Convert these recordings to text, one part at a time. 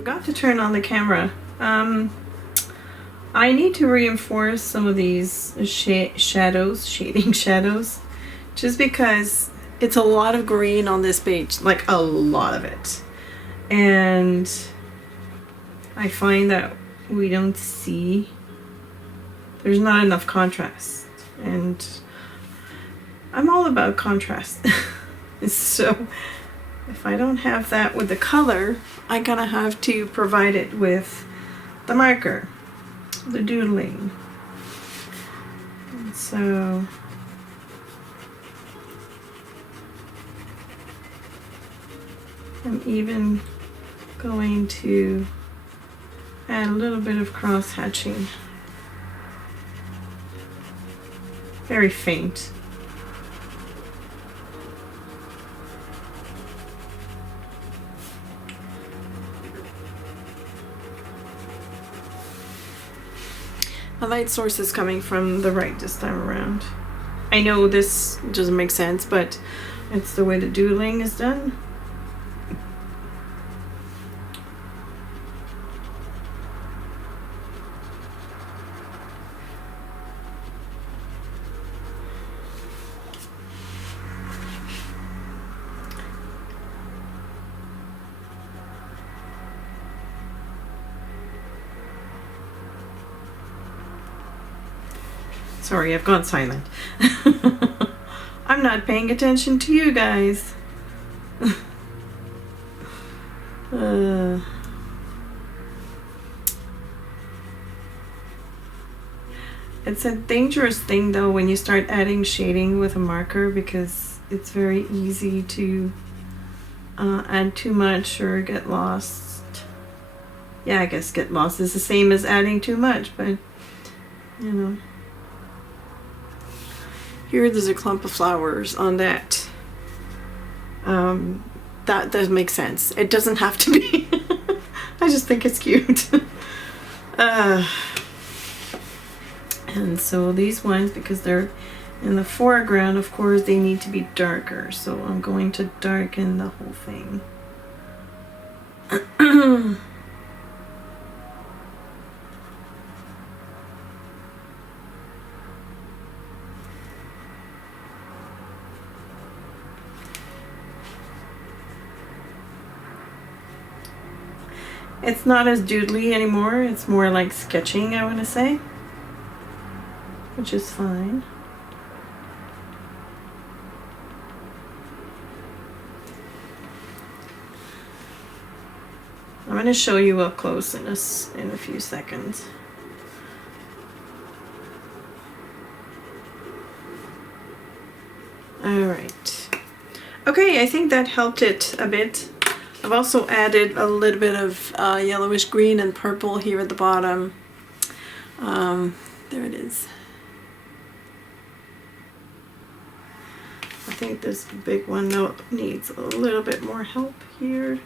forgot to turn on the camera. I need to reinforce some of these shading shadows, just because it's a lot of green on this page, like a lot of it. And I find that we don't see, there's not enough contrast. And I'm all about contrast. So if I don't have that with the color, I'm gonna have to provide it with the marker, the doodling. And so I'm even going to add a little bit of cross hatching. Very faint. The light source is coming from the right this time around. I know this doesn't make sense, but it's the way the doodling is done. Sorry, I've gone silent. I'm not paying attention to you guys. It's a dangerous thing though when you start adding shading with a marker, because it's very easy to add too much or get lost. Yeah, I guess get lost is the same as adding too much, but you know. Here there's a clump of flowers on that. That does make sense. It doesn't have to be. I just think it's cute. And so these ones, because they're in the foreground, of course, they need to be darker. So I'm going to darken the whole thing. It's not as doodly anymore. It's more like sketching, I want to say, which is fine. I'm going to show you up close in a few seconds. All right. Okay, I think that helped it a bit. I've also added a little bit of yellowish green and purple here at the bottom. There it is. I think this big one though needs a little bit more help here.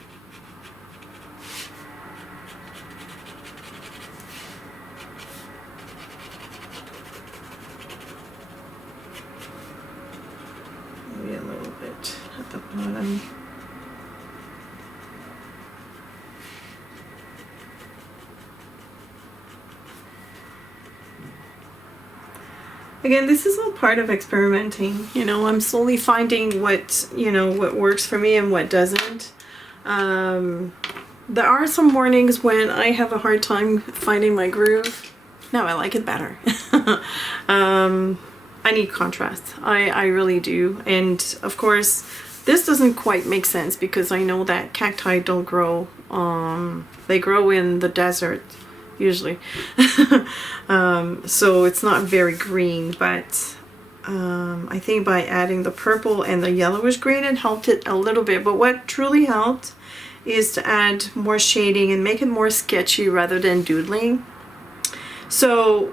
Maybe a little bit at the bottom. Again, this is all part of experimenting. You know, I'm slowly finding what, you know, what works for me and what doesn't. There are some mornings when I have a hard time finding my groove. Now I like it better. I need contrast. I really do. And of course, this doesn't quite make sense because I know that cacti don't grow. They grow in the desert usually. So it's not very green, but I think by adding the purple and the yellowish green, it helped it a little bit. But what truly helped is to add more shading and make it more sketchy rather than doodling. So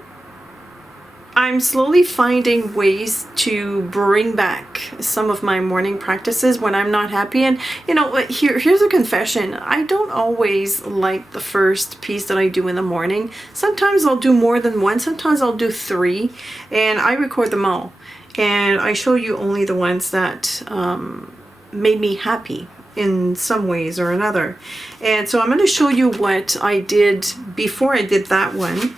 I'm slowly finding ways to bring back some of my morning practices when I'm not happy. And you know, here's a confession. I don't always like the first piece that I do in the morning. Sometimes I'll do more than one. Sometimes I'll do 3, and I record them all. And I show you only the ones that made me happy. in some ways or another. And so I'm going to show you what I did before I did that one.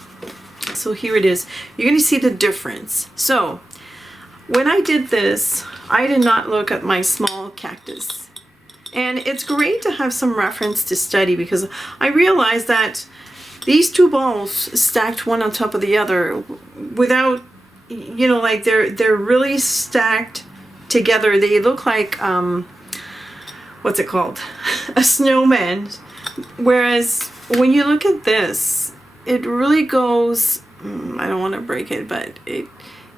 So here it is. You're going to see the difference. So when I did this, I did not look at my small cactus. And it's great to have some reference to study, because I realized that these two balls stacked one on top of the other without, you know, like they're really stacked together. They look like, what's it called? A snowman. Whereas when you look at this, it really goes, I don't want to break it, but it,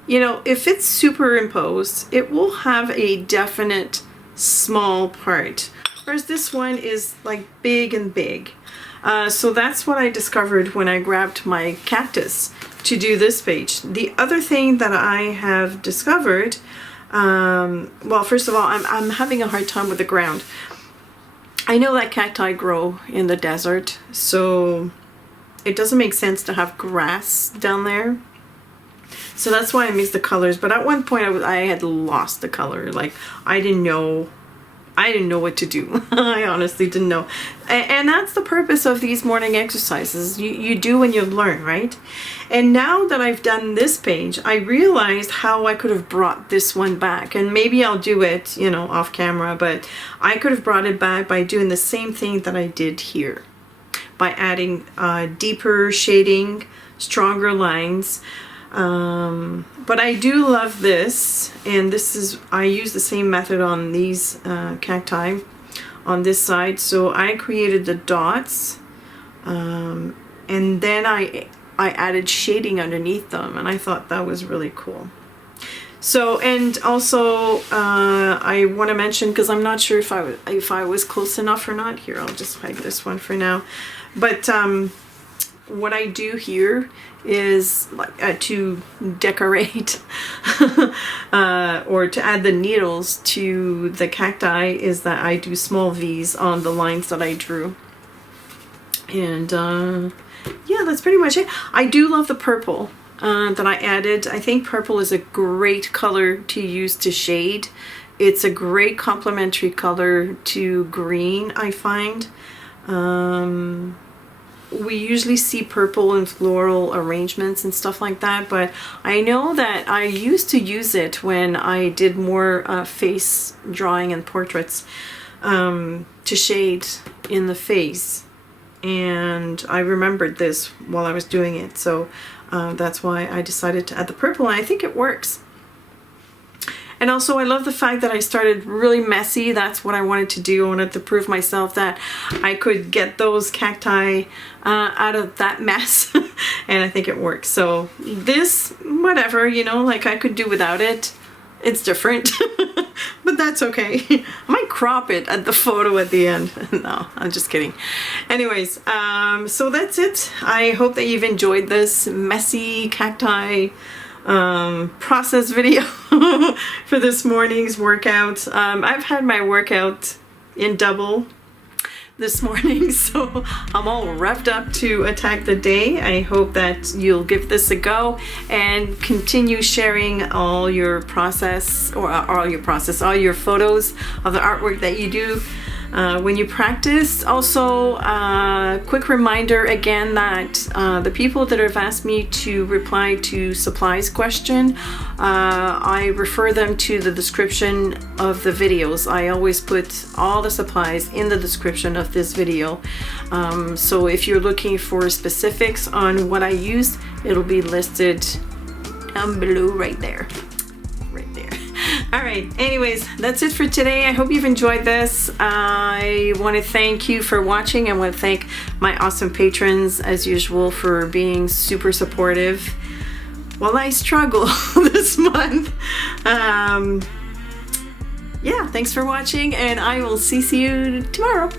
you know, if it's superimposed, it will have a definite small part. Whereas this one is like big and big. So that's what I discovered when I grabbed my cactus to do this page. The other thing that I have discovered, well, first of all, I'm having a hard time with the ground. I know that cacti grow in the desert, so it doesn't make sense to have grass down there. So that's why I mixed the colors. But at one point I had lost the color. Like I didn't know what to do. I honestly didn't know. And that's the purpose of these morning exercises. You do and you learn, right? And now that I've done this page, I realized how I could have brought this one back. And maybe I'll do it, you know, off camera, but I could have brought it back by doing the same thing that I did here. By adding deeper shading, stronger lines. But I do love this, and this is, I use the same method on these cacti on this side. So I created the dots, and then I added shading underneath them, and I thought that was really cool. So, and also I want to mention, because I'm not sure if I was close enough or not. Here, I'll just hide this one for now. But what I do here is like to decorate or to add the needles to the cacti, is that I do small V's on the lines that I drew. And yeah, that's pretty much it. I do love the purple that I added. I think purple is a great color to use to shade. It's a great complementary color to green, I find. We usually see purple in floral arrangements and stuff like that, but I know that I used to use it when I did more face drawing and portraits to shade in the face, and I remembered this while I was doing it, so that's why I decided to add the purple, and I think it works. And also I love the fact that I started really messy. That's what I wanted to do. I wanted to prove myself that I could get those cacti out of that mess. And I think it works. So this, whatever, you know, like I could do without it. It's different, but that's okay. I might crop it at the photo at the end. No, I'm just kidding. Anyways, so that's it. I hope that you've enjoyed this messy cacti process video for this morning's workout. I've had my workout in double this morning, so I'm all revved up to attack the day. I hope that you'll give this a go and continue sharing all your process, or all your photos of the artwork that you do when you practice. Also, quick reminder again that the people that have asked me to reply to supplies question, I refer them to the description of the videos. I always put all the supplies in the description of this video. So if you're looking for specifics on what I used, it'll be listed down below right there. All right, anyways, that's it for today. I hope you've enjoyed this. I want to thank you for watching. I want to thank my awesome patrons, as usual, for being super supportive while I struggle this month. Yeah, thanks for watching, and I will see you tomorrow.